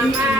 Amen.